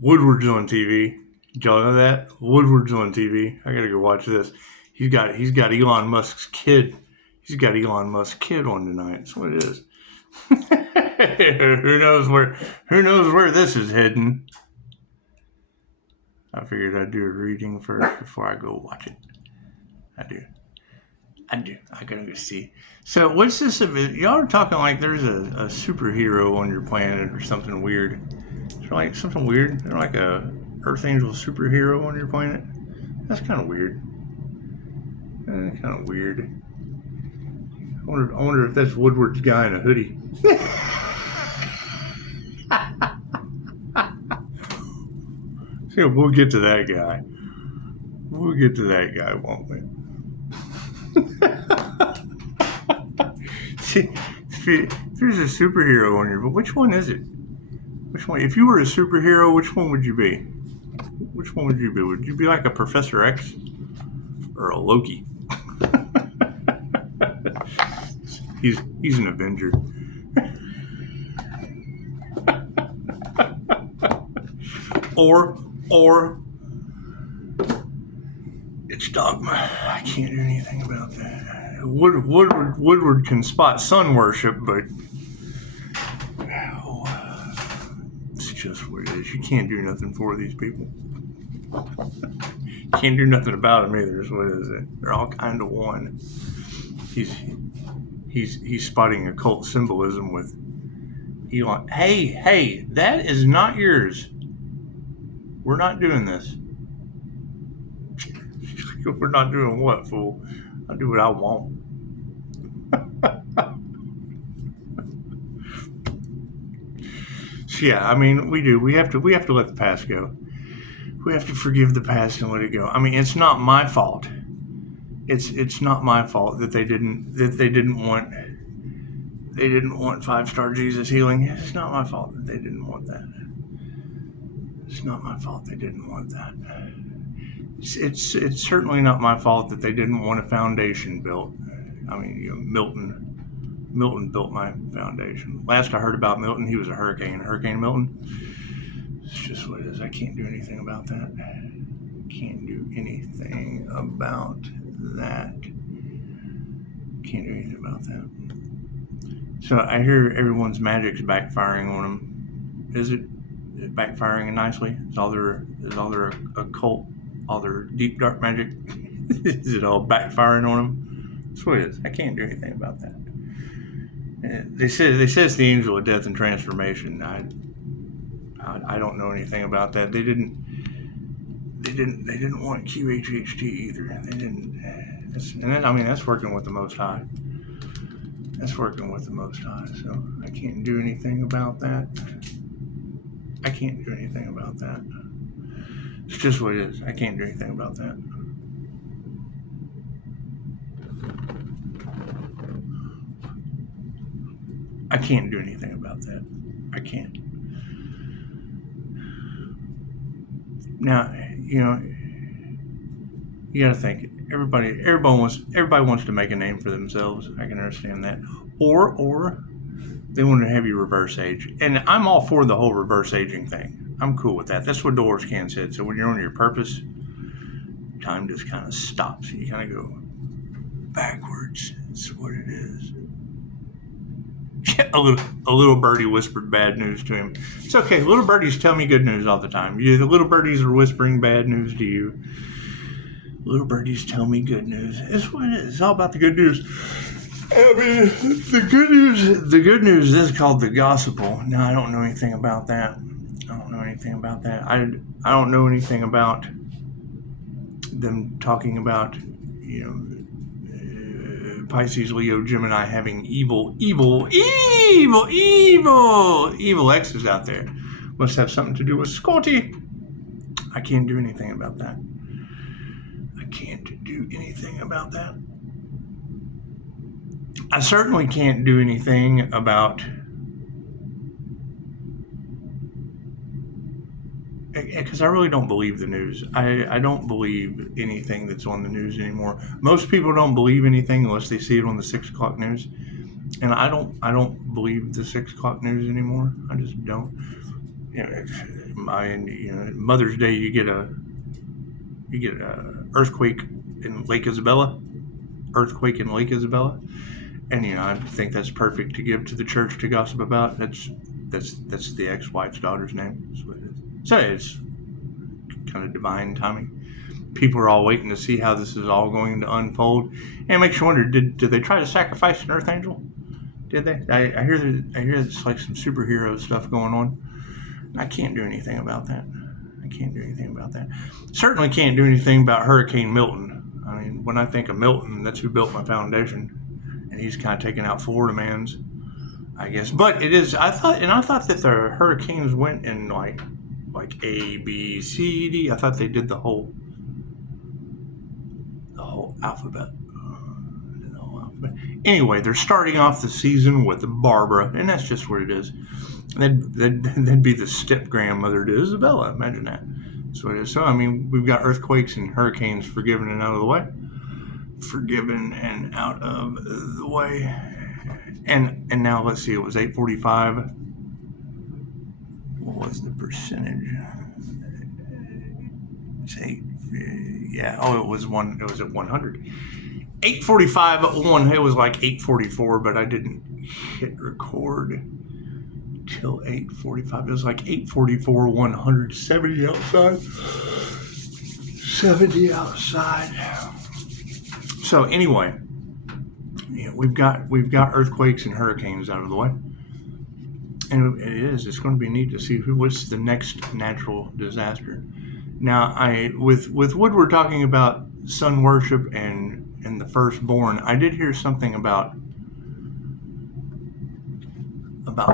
Woodward's on TV. Did y'all know that? Woodward's on TV. I gotta go watch this. He's got Elon Musk's kid. He's got Elon Musk's kid on tonight. That's what it is. Who knows where this is heading? I figured I'd do a reading first before I go watch it. I do. I gotta go see. So what's this? Y'all are talking like there's a superhero on your planet or something weird. It's like something weird. They're like a Earth Angel superhero on your planet. That's kind of weird. Kind of weird. I wonder if that's Woodward's guy in a hoodie. So we'll get to that guy. We'll get to that guy, won't we? See, there's a superhero on here, but which one is it? Which one? If you were a superhero, which one would you be? Which one would you be? Would you be like a Professor X or a Loki? He's an Avenger. Or it's dogma. I can't do anything about that. Woodward can spot sun worship, but it's just what it is. You can't do nothing for these people. Can't do nothing about them either. Is what it is. They're all kind of one. He's spotting occult symbolism with Elon. Hey, that is not yours. We're not doing this. We're not doing what, fool? I'll do what I want. So yeah, I mean, we do. We have to let the past go. We have to forgive the past and let it go. I mean, it's not my fault. It's not my fault that they didn't want 5-star Jesus healing. It's not my fault that they didn't want that. It's not my fault they didn't want that. It's certainly not my fault that they didn't want a foundation built. I mean, Milton built my foundation. Last I heard about Milton, he was a hurricane. Hurricane Milton. It's just what it is. I can't do anything about that. Can't do anything about that. Can't do anything about that. So I hear everyone's magic's backfiring on them. Is it backfiring nicely? Is all their occult, all their deep dark magic? Is it all backfiring on them? That's what it is. I can't do anything about that. They say it's the angel of death and transformation. I don't know anything about that. They didn't want QHHT either. They didn't. That's working with the Most High. That's working with the Most High. So I can't do anything about that. I can't do anything about that. It's just what it is. I can't do anything about that. I can't do anything about that. I can't. Now, you got to think. Everybody wants to make a name for themselves. I can understand that. Or they want to have you reverse age. And I'm all for the whole reverse aging thing. I'm cool with that. That's what Dolores Cannon said. So when you're on your purpose, time just kind of stops. You kind of go backwards. That's what it is. A little birdie whispered bad news to him. It's okay. Little birdies tell me good news all the time. The little birdies are whispering bad news to you. Little birdies tell me good news. It's what it is. It's all about the good news. I mean, the good news is called the gospel. Now, I don't know anything about that. I don't know anything about them talking about, Pisces, Leo, Gemini having evil exes out there. Must have something to do with Scotty. I can't do anything about that. I can't do anything about that. I certainly can't do anything about, because I really don't believe the news. I don't believe anything that's on the news anymore. Most people don't believe anything unless they see it on the 6 o'clock news. And I don't believe the 6 o'clock news anymore. I just don't. Mother's Day, you get a earthquake in Lake Isabella, and I think that's perfect to give to the church to gossip about. That's the ex-wife's daughter's name. That's what it is. So it's kind of divine timing. People are all waiting to see how this is all going to unfold, and it makes you wonder: did they try to sacrifice an Earth Angel? Did they? I hear there's like some superhero stuff going on. I can't do anything about that. Certainly can't do anything about Hurricane Milton. I mean, when I think of Milton, that's who built my foundation, and he's kind of taking out Florida man's, I guess. But it is. I thought that the hurricanes went in like A, B, C, D. I thought they did the whole alphabet. Anyway, they're starting off the season with Barbara, and that's just what it is. That'd be the step-grandmother to Isabella. Imagine that. That's what it is. So, I mean, we've got earthquakes and hurricanes forgiven and out of the way. And now, let's see, it was 8:45. What was the percentage? It's 8. Yeah. Oh, it was at 100. 8:45 at 1. It was like 8:44, but I didn't hit record till 8:45. It was like 8:44, 170 outside. 70 outside. So anyway, we've got earthquakes and hurricanes out of the way. And it's going to be neat to see what's the next natural disaster. Now, with what we're talking about, sun worship and the firstborn, I did hear something about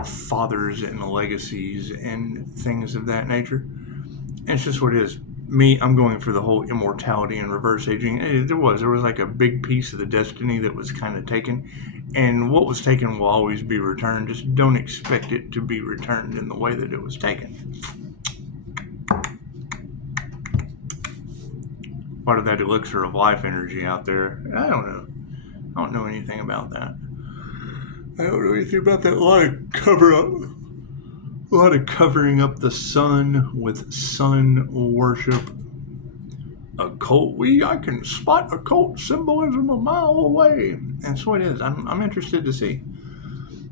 fathers and legacies and things of that nature. And it's just what it is. Me, I'm going for the whole immortality and reverse aging. There was like a big piece of the destiny that was kind of taken, and what was taken will always be returned. Just don't expect it to be returned in the way that it was taken. Part of that elixir of life energy out there, I don't know. I don't know anything about that. A lot of covering up the sun with sun worship. Occult. I can spot occult symbolism a mile away. And so it is. I'm interested to see.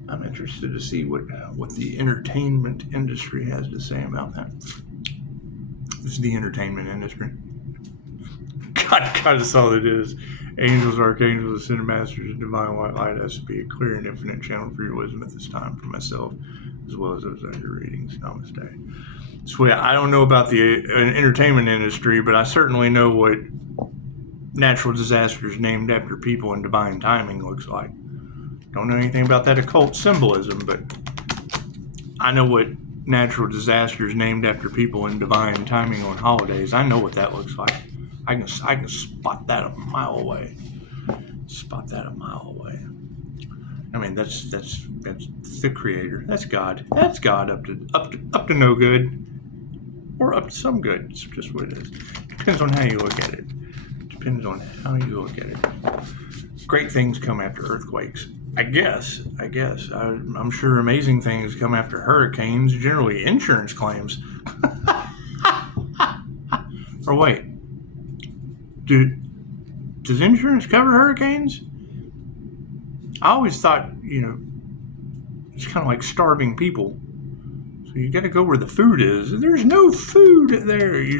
What the entertainment industry has to say about that. This is the entertainment industry. God, that's all it is. Angels, archangels, ascended masters, and divine white light has to be a clear and infinite channel for your wisdom at this time for myself, as well as those under readings. Namaste. So I don't know about the entertainment industry, but I certainly know what natural disasters named after people in divine timing looks like. Don't know anything about that occult symbolism, but I know what natural disasters named after people in divine timing on holidays. I know what that looks like. I can spot that a mile away. I mean, that's the Creator. That's God. That's God up to no good, or up to some good. It's just what it is. Depends on how you look at it. Great things come after earthquakes. I guess. I'm sure amazing things come after hurricanes. Generally, insurance claims. Or wait. Does insurance cover hurricanes? I always thought, it's kind of like starving people. So you got to go where the food is. There's no food there. You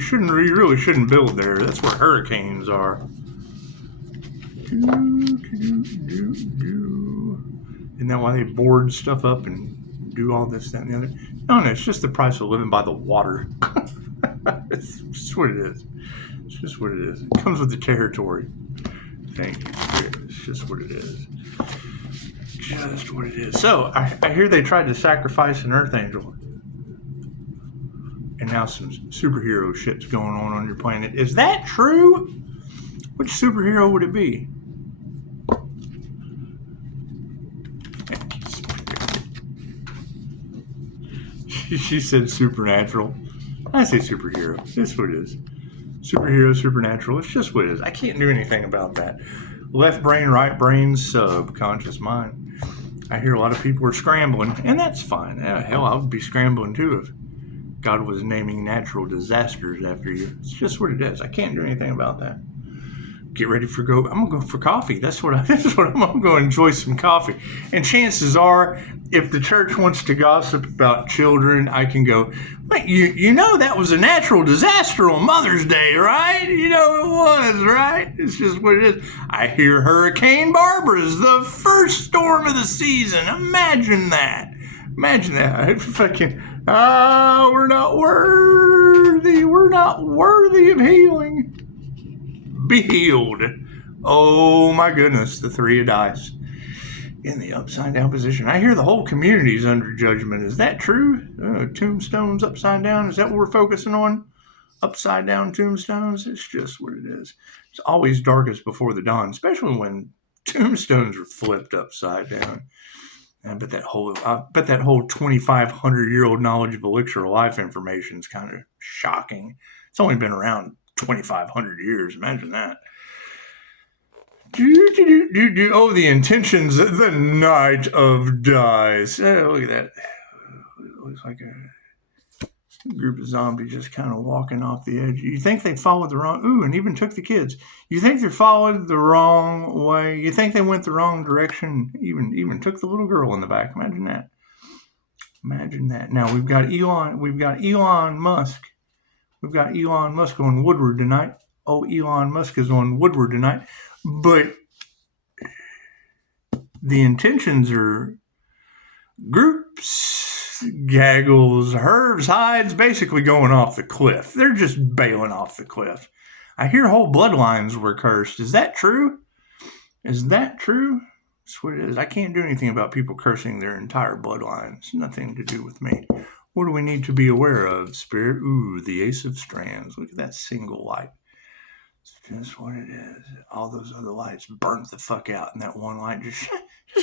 really shouldn't build there. That's where hurricanes are. Isn't that why they board stuff up and do all this, that, and the other? No, it's just the price of living by the water. It's just what it is. It's just what it is. It comes with the territory. Thank you, Spirit. It's just what it is. Just what it is. So, I hear they tried to sacrifice an Earth Angel. And now some superhero shit's going on your planet. Is that true? Which superhero would it be? She said supernatural. I say superhero. That's what it is. Superhero, supernatural. It's just what it is. I can't do anything about that. Left brain, right brain, subconscious mind. I hear a lot of people are scrambling, and that's fine. Hell, I would be scrambling too God was naming natural disasters after you. It's just what it is. I can't do anything about that. Get ready for I'm gonna go for coffee. That's what I'm gonna go enjoy some coffee. And chances are, if the church wants to gossip about children, I can go, wait, you know that was a natural disaster on Mother's Day, right? You know it was, right? It's just what it is. I hear Hurricane Barbara's the first storm of the season. Imagine that. I fucking we're not worthy. We're not worthy of healing. Be healed. Oh my goodness, the 3 of dice in the upside down position. I hear the whole community's under judgment. Is that true? Tombstones upside down. Is that what we're focusing on? Upside down tombstones? It's just what it is. It's always darkest before the dawn, especially when tombstones are flipped upside down. But that whole 2,500-year-old knowledge of elixir of life information is kind of shocking. It's only been around 2,500 years. Imagine that. Oh, the intentions. The Knight of Dice. Look at that. It looks like a group of zombies just kind of walking off the edge. You think they followed the wrong... Ooh, and even took the kids. You think they followed the wrong way. You think they went the wrong direction. Even took the little girl in the back. Imagine that. Now, we've got Elon Musk. We've got Elon Musk on Woodward tonight. Oh, Elon Musk is on Woodward tonight. But the intentions are groups, gaggles, herbs, hides, basically going off the cliff. They're just bailing off the cliff. I hear whole bloodlines were cursed. Is that true? That's what it is. I can't do anything about people cursing their entire bloodline. It's nothing to do with me. What do we need to be aware of, Spirit? Ooh, the Ace of Strands. Look at that single light. It's just what it is. All those other lights burnt the fuck out, and that one light just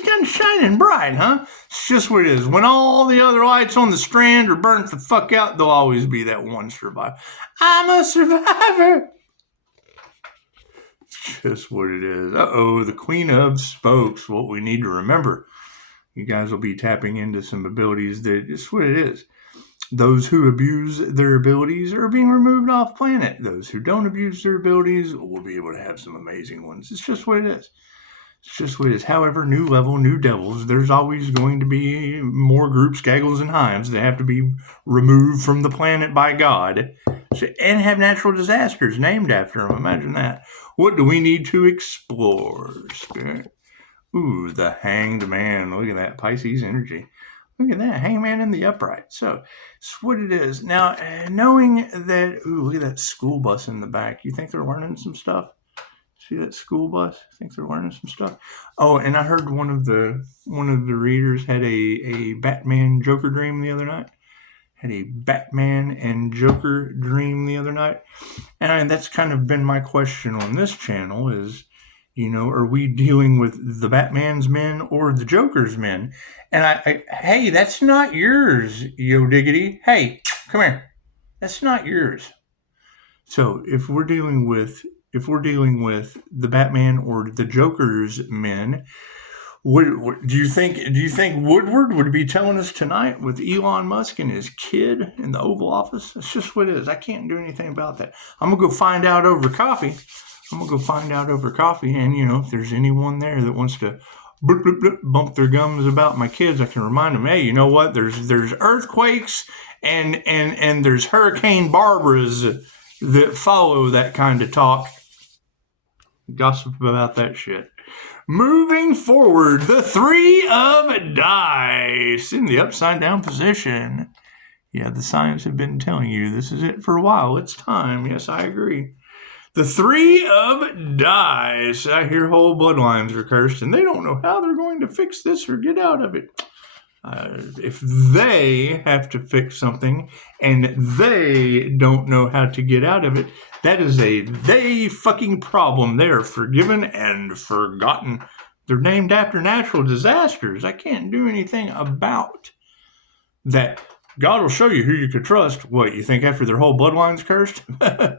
kind of shining bright, huh? It's just what it is. When all the other lights on the strand are burnt the fuck out, there'll always be that one survivor. I'm a survivor. It's just what it is. Uh-oh, the Queen of Spokes. What we need to remember. You guys will be tapping into some abilities that it's what it is. Those who abuse their abilities are being removed off planet. Those who don't abuse their abilities will be able to have some amazing ones. It's just what it is. However, new level, new devils, there's always going to be more groups, gaggles, and hives that have to be removed from the planet by God and have natural disasters named after them. Imagine that. What do we need to explore, Spirit? Ooh, the Hanged Man. Look at that Pisces energy. Look at that, Hangman in the upright. So, it's what it is. Now, knowing that, ooh, look at that school bus in the back. You think they're learning some stuff? See that school bus? I think they're learning some stuff. Oh, and I heard one of the readers had a Batman Joker dream the other night. And that's kind of been my question on this channel is, are we dealing with the Batman's men or the Joker's men? And hey, that's not yours, Yo Diggity. Hey, come here. That's not yours. So if we're dealing with the Batman or the Joker's men, what do you think Woodward would be telling us tonight with Elon Musk and his kid in the Oval Office? That's just what it is. I can't do anything about that. I'm gonna go find out over coffee. And, if there's anyone there that wants to bump their gums about my kids, I can remind them, hey, you know what? There's earthquakes and there's Hurricane Barbaras that follow that kind of talk. Gossip about that shit. Moving forward, the 3 of Dice in the upside down position. Yeah, the signs have been telling you this is it for a while. It's time. Yes, I agree. The 3 of Dice. I hear whole bloodlines are cursed, and they don't know how they're going to fix this or get out of it. If they have to fix something and they don't know how to get out of it, that is a they fucking problem. They are forgiven and forgotten. They're named after natural disasters. I can't do anything about that. God will show you who you could trust. What, you think after their whole bloodline's cursed?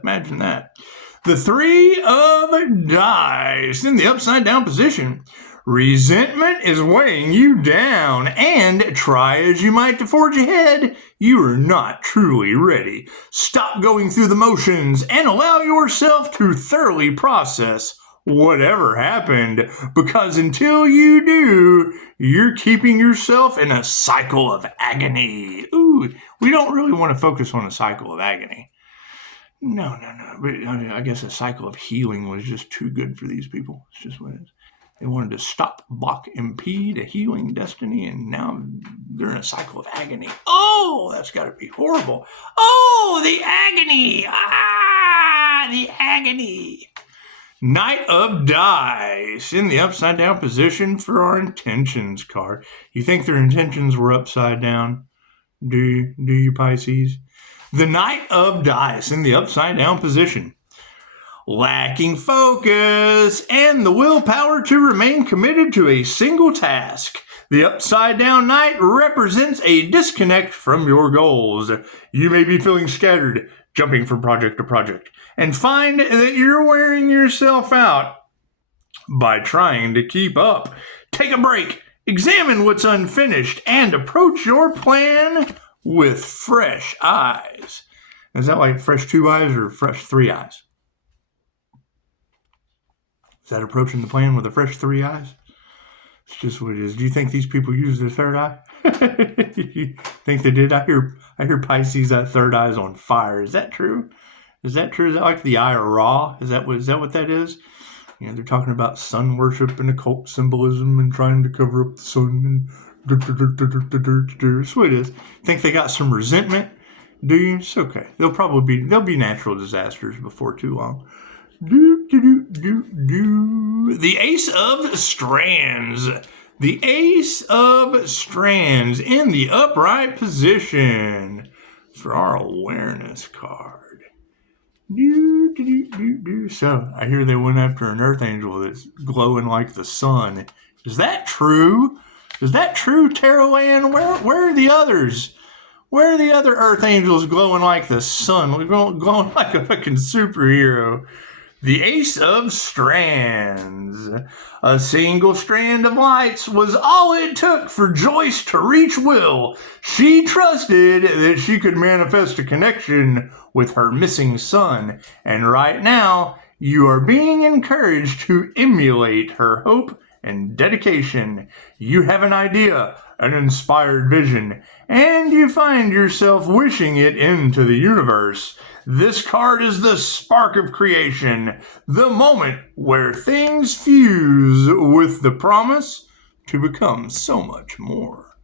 Imagine that. The 3 of Dice in the upside down position. Resentment is weighing you down, and try as you might to forge ahead, you are not truly ready. Stop going through the motions and allow yourself to thoroughly process whatever happened, because until you do, you're keeping yourself in a cycle of agony. Ooh, we don't really want to focus on a cycle of agony. No. But I guess a cycle of healing was just too good for these people. It's just what it is. They wanted to stop, block, impede a healing destiny, and now they're in a cycle of agony. Oh, that's got to be horrible. Oh, the agony. The agony. Knight of Dice in the upside down position for our intentions card. You think their intentions were upside down? Do you Pisces? The Knight of Dice in the upside down position. Lacking focus and the willpower to remain committed to a single task. The upside down knight represents a disconnect from your goals. You may be feeling scattered, jumping from project to project, and find that you're wearing yourself out by trying to keep up. Take a break, examine what's unfinished, and approach your plan with fresh eyes. Is that like fresh 2 eyes or fresh 3 eyes? Is that approaching the plan with a fresh 3 eyes? It's just what it is. Do you think these people use their third eye? You think they did? I hear Pisces, that third eye is on fire. Is that true? Is that true? Is that like the eye of Ra? Is that what that is? You know, they're talking about sun worship and occult symbolism and trying to cover up the sun. That's what it is. Think they got some resentment? Do you? It's okay. There'll be natural disasters before too long. The Ace of Strands. The Ace of Strands in the upright position for our awareness card. So, I hear they went after an Earth Angel that's glowing like the sun. Is that true? Is that true, Tarot-Land? Where are the others? Where are the other Earth Angels glowing like the sun? Glowing like a fucking superhero. The Ace of Strands. A single strand of lights was all it took for Joyce to reach Will. She trusted that she could manifest a connection with her missing son. And right now, you are being encouraged to emulate her hope and dedication. You have an idea, an inspired vision, and you find yourself wishing it into the universe. This card is the spark of creation, the moment where things fuse with the promise to become so much more.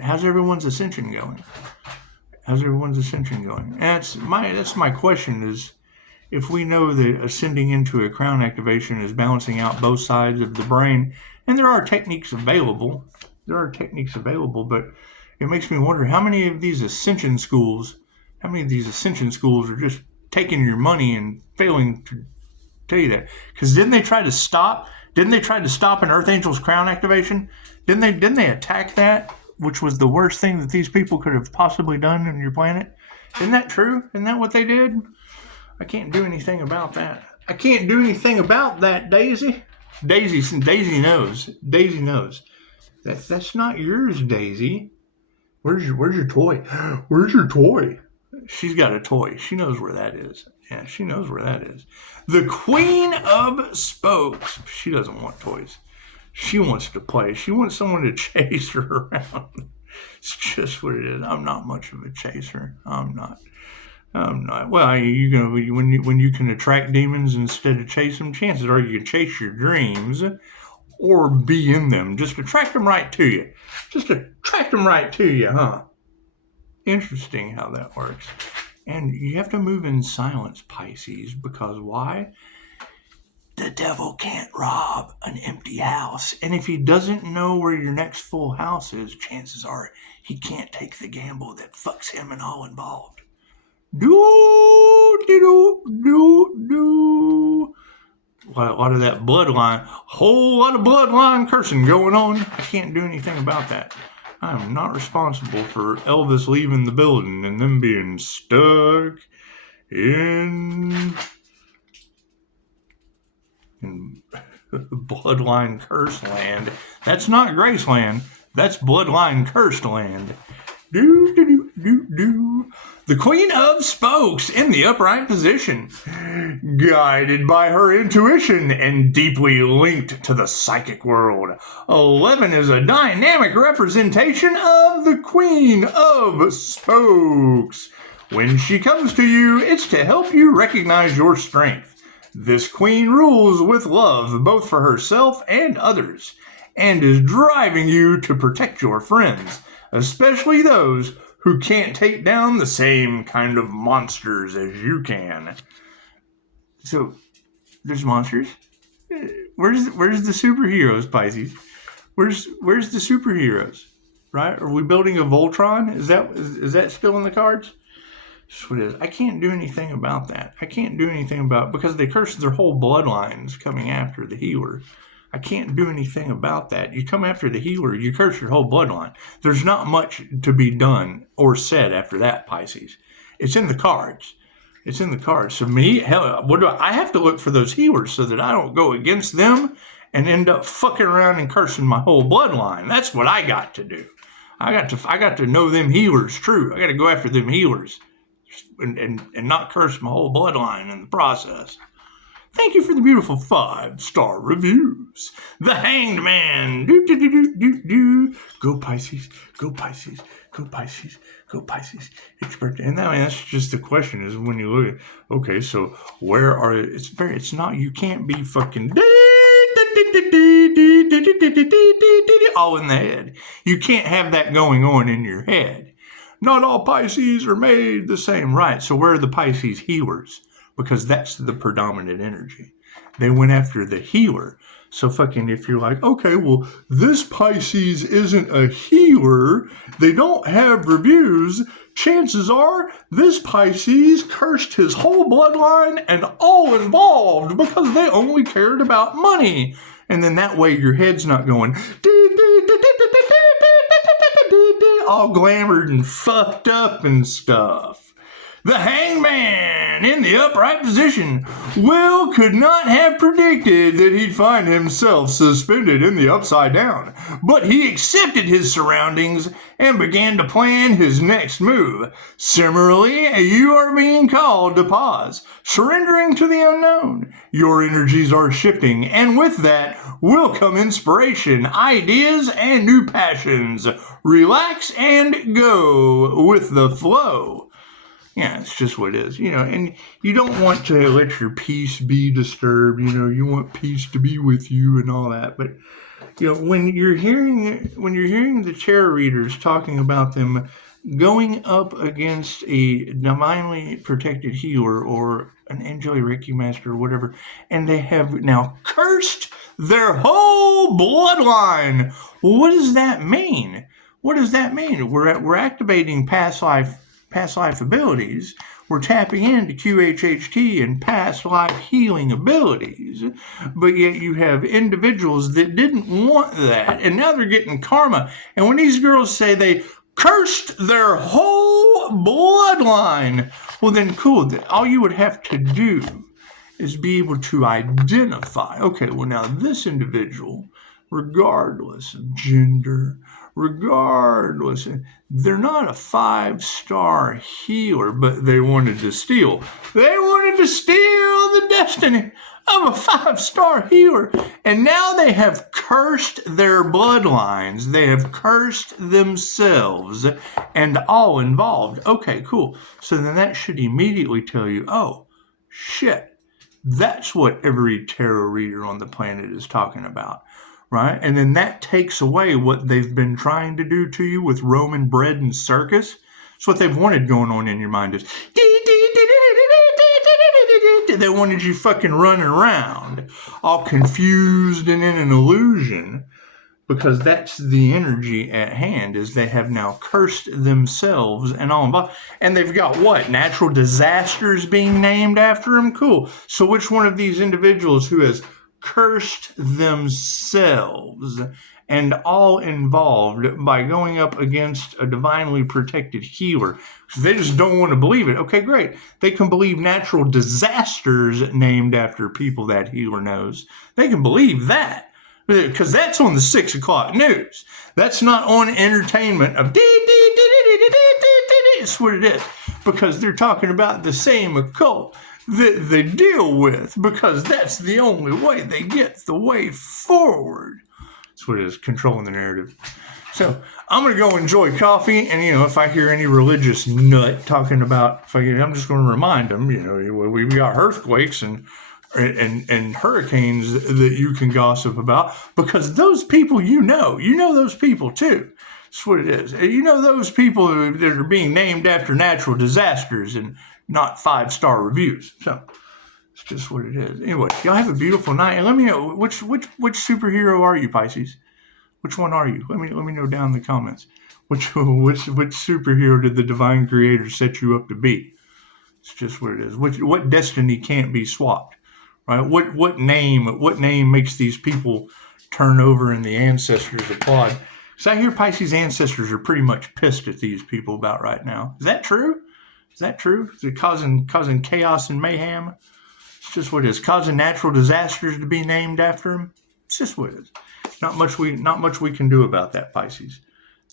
How's everyone's ascension going? That's my question is, if we know that ascending into a crown activation is balancing out both sides of the brain, and there are techniques available, but it makes me wonder how many of these ascension schools are just taking your money and failing to tell you that. Because didn't they try to stop an Earth Angel's crown activation? Didn't they attack that, which was the worst thing that these people could have possibly done on your planet? Isn't that true? Isn't that what they did? I can't do anything about that. Daisy. Daisy knows. That's not yours, Daisy. Where's your toy? Where's your toy? She's got a toy. She knows where that is. Yeah, she knows where that is. The Queen of Spokes. She doesn't want toys. She wants to play. She wants someone to chase her around. It's just what it is. I'm not much of a chaser. I'm not. Well, when you can attract demons instead of chase them, chances are you can chase your dreams or be in them. Just attract them right to you. Huh? Interesting how that works. And you have to move in silence, Pisces, because why? The devil can't rob an empty house. And if he doesn't know where your next full house is, chances are he can't take the gamble that fucks him and all involved. A lot of that bloodline, whole lot of bloodline cursing going on. I can't do anything about that. I'm not responsible for Elvis leaving the building and them being stuck in Bloodline Curse Land. That's not Graceland. That's Bloodline Cursed Land. Do, do, do, do, do. The Queen of Spokes in the upright position, guided by her intuition and deeply linked to the psychic world. 11 is a dynamic representation of the Queen of Spokes. When she comes to you, it's to help you recognize your strength. This queen rules with love, both for herself and others, and is driving you to protect your friends, especially those who can't take down the same kind of monsters as you can. So, there's monsters? Where's the superheroes, Pisces? Where's the superheroes? Right? Are we building a Voltron? Is that still in the cards? That's what it is. I can't do anything about that. I can't do anything about, because they cursed their whole bloodlines coming after the healer. I can't do anything about that. You come after the healer, you curse your whole bloodline. There's not much to be done or said after that, Pisces. It's in the cards. It's in the cards. So me, hell, what do I have to look for those healers so that I don't go against them and end up fucking around and cursing my whole bloodline. That's what I got to do. I got to know them healers true. I got to go after them healers and not curse my whole bloodline in the process. Thank you for the beautiful 5-star reviews. The Hanged Man. Go Pisces. Go Pisces. Go Pisces. Go Pisces. It's your birthday. And that's just the question is when you look at, okay, so where are, it's not, you can't be fucking all in the head. You can't have that going on in your head. Not all Pisces are made the same, right? So where are the Pisces healers? Because that's the predominant energy. They went after the healer. So fucking if you're like, okay, well, this Pisces isn't a healer, they don't have reviews, chances are this Pisces cursed his whole bloodline and all involved because they only cared about money. And then that way your head's not going all glamored and fucked up and stuff. The Hangman in the upright position. Will could not have predicted that he'd find himself suspended in the upside down, but he accepted his surroundings and began to plan his next move. Similarly, you are being called to pause, surrendering to the unknown. Your energies are shifting, and with that will come inspiration, ideas, and new passions. Relax and go with the flow. Yeah, it's just what it is, and you don't want to let your peace be disturbed, you want peace to be with you and all that. But, when you're hearing the tarot readers talking about them going up against a divinely protected healer or an angelic Reiki master or whatever, and they have now cursed their whole bloodline. Well, what does that mean? What does that mean? We're activating past life abilities. We're tapping into QHHT and past life healing abilities. But yet you have individuals that didn't want that, and now they're getting karma. And when these girls say they cursed their whole bloodline, well then cool. All you would have to do is be able to identify, okay, well now this individual, regardless of gender, regardless, they're not a 5-star healer, but they wanted to steal. They wanted to steal the destiny of a 5-star healer. And now they have cursed their bloodlines. They have cursed themselves and all involved. Okay, cool. So then that should immediately tell you, oh, shit. That's what every tarot reader on the planet is talking about. Right? And then that takes away what they've been trying to do to you with Roman bread and circus. It's what they've wanted going on in your mind is they wanted you fucking running around all confused and in an illusion, because that's the energy at hand, is they have now cursed themselves and all involved. And they've got what? Natural disasters being named after them? Cool. So which one of these individuals who has cursed themselves and all involved by going up against a divinely protected healer. They just don't want to believe it. Okay, great. They can believe natural disasters named after people that healer knows. They can believe that because that's on the 6 o'clock news. That's not on entertainment of it's what it is, because they're talking about the same occult that they deal with, because that's the only way they get the way forward. That's what it is, controlling the narrative. So I'm going to go enjoy coffee, and, if I hear any religious nut talking about, I'm just going to remind them, we've got earthquakes and hurricanes that you can gossip about, because those people, those people too. That's what it is. Those people that are being named after natural disasters and not 5-star reviews. So it's just what it is. Anyway, y'all have a beautiful night, and let me know which superhero are you, Pisces? Which one are you? Let me know down in the comments. Which superhero did the divine creator set you up to be? It's just what it is. What destiny can't be swapped, right? What name makes these people turn over and the ancestors applaud? So I hear Pisces ancestors are pretty much pissed at these people about right now. Is that true? Is it causing chaos and mayhem? It's just what it is. Causing natural disasters to be named after them. It's just what it is. Not much we can do about that, Pisces.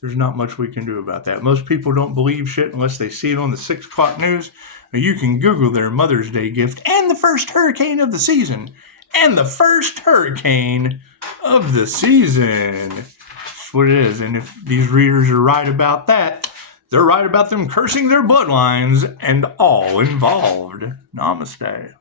There's not much we can do about that. Most people don't believe shit unless they see it on the 6 o'clock news. You can Google their Mother's Day gift and the first hurricane of the season. And the first hurricane of the season. That's what it is. And if these readers are right about that, they're right about them cursing their bloodlines and all involved. Namaste.